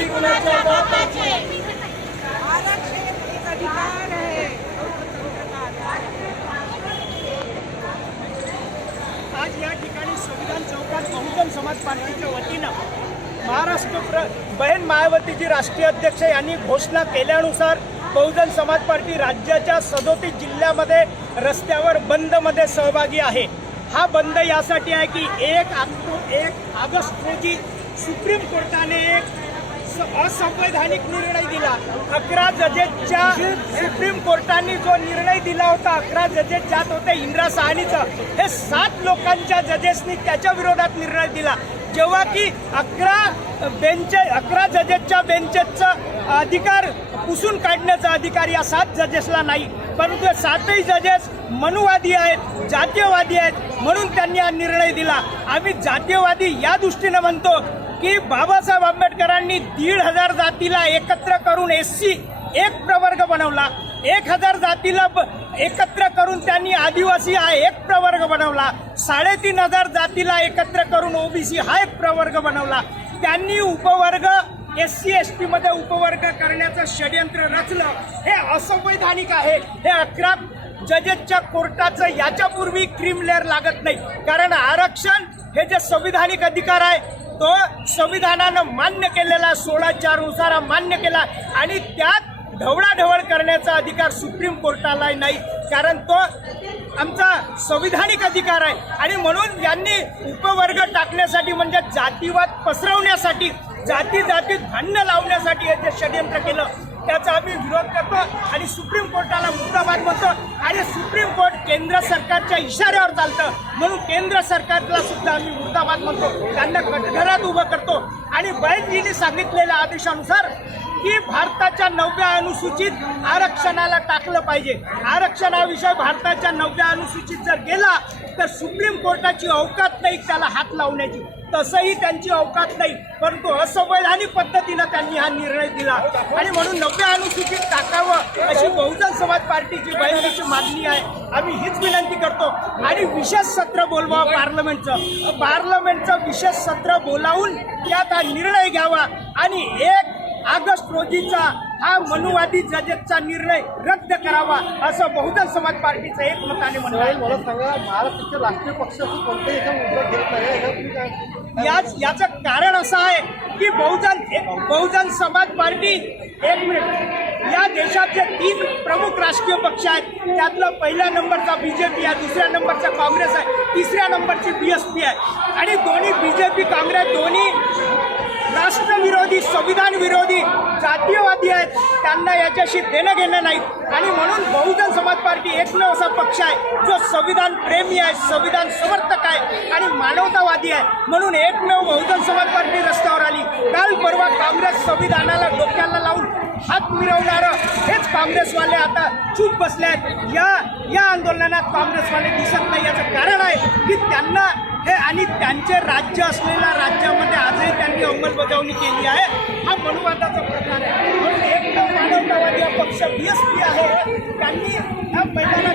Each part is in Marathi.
नाही कुणाच्या बापाचे. आरक्षण एक अधिकार आहे. आज या ठिकाणी संविधान चौकात बहुजन समाज पार्टीच्या वतीनं महाराष्ट्र प्र बहीण मायावतीजी राष्ट्रीय अध्यक्ष यांनी घोषणा केल्यानुसार बहुजन समाज पार्टी राज्याच्या सदोतीस जिल्ह्यामध्ये रस्त्यावर बंदमध्ये सहभागी आहे. हा बंद यासाठी आहे की एक ऑक्टो एक ऑगस्ट रोजी सुप्रीम कोर्टाने एक असंवैधानिक निर्णय दिला. अकरा जजेसच्या सुप्रीम कोर्टाने जो निर्णय दिला होता अकरा जजेस जात होते इंदिरा साहनीचा. हे सात लोकांच्या जजेसनी त्याच्या विरोधात निर्णय दिला. जेव्हा की अकरा बेंच अकरा जजेसच्या बेंचेसचा अधिकार पुसून काढण्याचा अधिकार या सात जजेसला नाही. परंतु सातही जजेस मनुवादी आहेत जातीयवादी आहेत म्हणून त्यांनी हा निर्णय दिला. आम्ही जातीयवादी या दृष्टीनं म्हणतो की बाबासाहेब आंबेडकरांनी दीड हजार जातीला एकत्र करून एस सी एक प्रवर्ग बनवला. एक हजार जातीला ब- एकत्र करून त्यांनी आदिवासी हा एक प्रवर्ग बनवला. साडेतीन हजार जातीला एकत्र करून ओबीसी हा एक प्रवर्ग बनवला. त्यांनी उपवर्ग एस सी एस टीमध्ये उपवर्ग करण्याचं षडयंत्र रचलं. हे असंवैधानिक आहे. हे अकरा जजेसच्या कोर्टाचं याच्यापूर्वी क्रीम लेअर लागत नाही. कारण आरक्षण हे जे संविधानिक अधिकार आहे तो संविधानानं मान्य केलेला सोळा चारनुसार मान्य केला आणि त्यात ढवळाढवळ करण्याचा अधिकार सुप्रीम कोर्टाला नाही कारण तो आमचा संविधानिक अधिकार आहे. आणि म्हणून यांनी उपवर्ग टाकण्यासाठी म्हणजे जातीवाद पसरवण्यासाठी जाती जातीत भांडणं लावण्यासाठी हे जे षडयंत्र केलं त्याचा आम्ही विरोध करतो आणि सुप्रीम कोर्टाला मुद्दाबाद म्हणतो आणि सुप्रीम कोर्ट केंद्र सरकारच्या इशाऱ्यावर चालतं. म्हणून केंद्र सरकारला सुद्धा आम्ही मुद्दाबाद म्हणतो. त्यांना कटघरात उभं करतो. आणि बैलजींनी सांगितलेल्या आदेशानुसार की भारताच्या नवव्या अनुसूचित आरक्षणाला टाकलं पाहिजे. आरक्षण हा विषय भारताच्या नवव्या अनुसूचित जर गेला तर सुप्रीम कोर्टाची अवकात नाही त्याला हात लावण्याची. तसंही त्यांची अवकात नाही परंतु असंवैधानिक पद्धतीनं त्यांनी हा निर्णय दिला. आणि म्हणून नवव्या अनुसूचित टाकावं अशी बहुजन समाज पार्टीची बहिणीची मागणी आहे. आम्ही हीच विनंती करतो. आणि विशेष सत्र बोलवावं पार्लमेंटचं. पार्लमेंटचं विशेष सत्र बोलावून त्यात हा निर्णय घ्यावा. आणि एक ऑगस्ट रोजीचा हा मनुवादी जजेसचा निर्णय रद्द करावा असं बहुजन समाज पार्टीचं एक मताने आहे. मला सांगा महाराष्ट्राचे राष्ट्रीय पक्ष घेत नाही तुम्ही काय याच याचं कारण असं आहे की बहुजन बहुजन समाज पार्टी एक मिनिट या देशाचे तीन प्रमुख राजकीय पक्ष आहेत. त्यातलं पहिल्या नंबरचा बीजेपी आहे दुसऱ्या नंबरचा काँग्रेस आहे तिसऱ्या नंबरची बी एस पी आहे. आणि दोन्ही बीजेपी काँग्रेस दोन्ही राष्ट्रविरोधी संविधान विरोधी जातीयवादी आहेत त्यांना याच्याशी देणं घेणं नाही. आणि म्हणून बहुजन समाज पार्टी एकमेव असा पक्ष आहे जो संविधान प्रेमी आहे संविधान समर्थक आहे आणि मानवतावादी आहे. म्हणून एकमेव बहुजन समाज पार्टी रस्त्यावर आली. काल परवा काँग्रेस संविधानाला डोक्याला लावून हात मिरवणारं हेच काँग्रेसवाले आता चूप बसले आहेत. या या आंदोलनात काँग्रेसवाले दिसत नाही. याचं कारण आहे की त्यांना हे आणि त्यांचे राज्य असलेल्या राज्यामध्ये आजही त्यांनी अंमलबजावणी केली आहे. हा मनुवादाचा प्रकार आहे. म्हणून एक मानवतावादी हा पक्ष बी एस पी आहे. त्यांनी ह्या मैदानात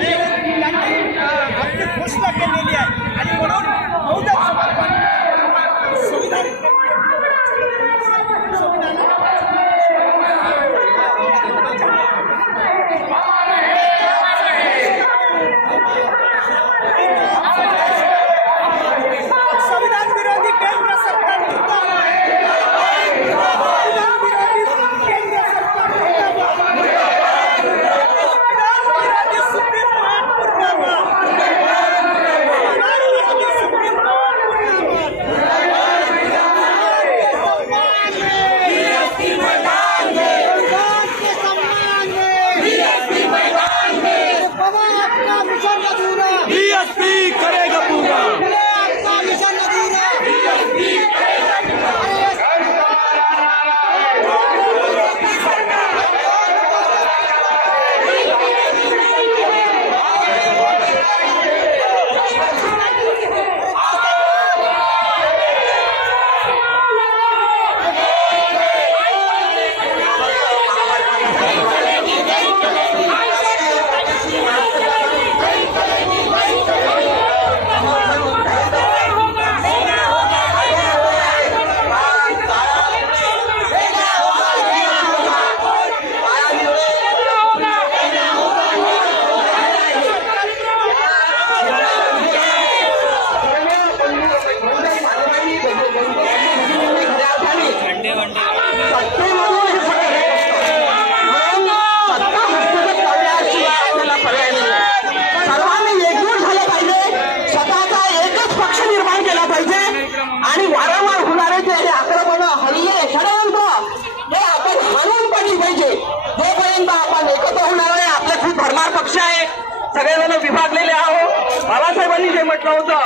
म्हटलं होतं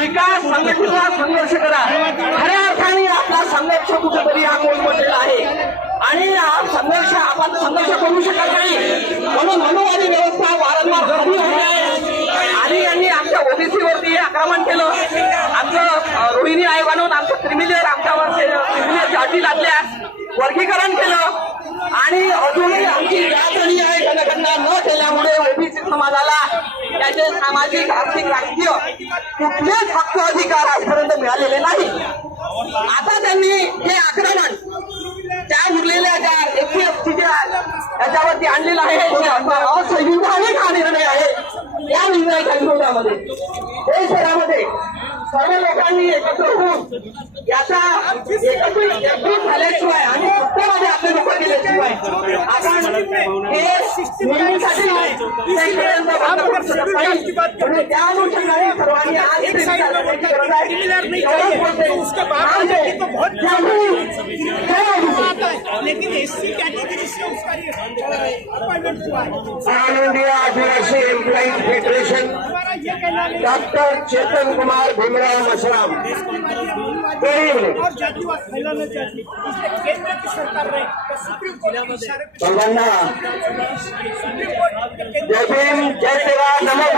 विकास संघटनेला संघर्ष करा. खऱ्या अर्थाने आपला संघर्ष कुठेतरी हा कोलमडलेला आहे. आणि हा संघर्ष आपण संघर्ष करू शकत नाही. म्हणून मनुवादी व्यवस्था वारंवार कमी होत आहे. आणि यांनी आमच्या ओबीसीवरती आक्रमण केलं. आमचं अ, रोहिणी आयोगानं आमचं क्रिमिनल आमच्यावर क्रिमिनलच्या अटी लागल्या वर्गीकरण केलं. आणि अजूनही आमची राजधानी आहे जनगणना न केल्यामुळे ओबीसी समाजाला त्याचे सामाजिक आर्थिक राजकीय कुठलेच हक्क अधिकार आजपर्यंत मिळालेले नाही. आता त्यांनी हे आक्रमण त्या उरलेल्या ज्या एकशे एसटीच्या याच्यावरती आणलेलं आहे असंविधानिक हा निर्णय आहे. या निर्णयाच्या विरोधामध्ये याचा एकत्रित झाल्याशिवाय आणि सत्तेमध्ये आपले लोक गेल्याशिवाय आपण हे. म्हणून त्या अनुषंगाने सर्वांनी आज गरज आहे. लेकिन एस सी कैटेगरी से उसका ये अपॉइंटमेंट हुआ all India Adivasi employees federation doctor Chetan Kumar Bhimrao evening और जातिवाद फैलाना चाहती इसलिए केंद्र की सरकार ने तो सुप्रीम कोर्ट के इशारे पे सर्वांना सुप्रीम कोर्ट के केंद्र जय भीम जय श्रीराम नमो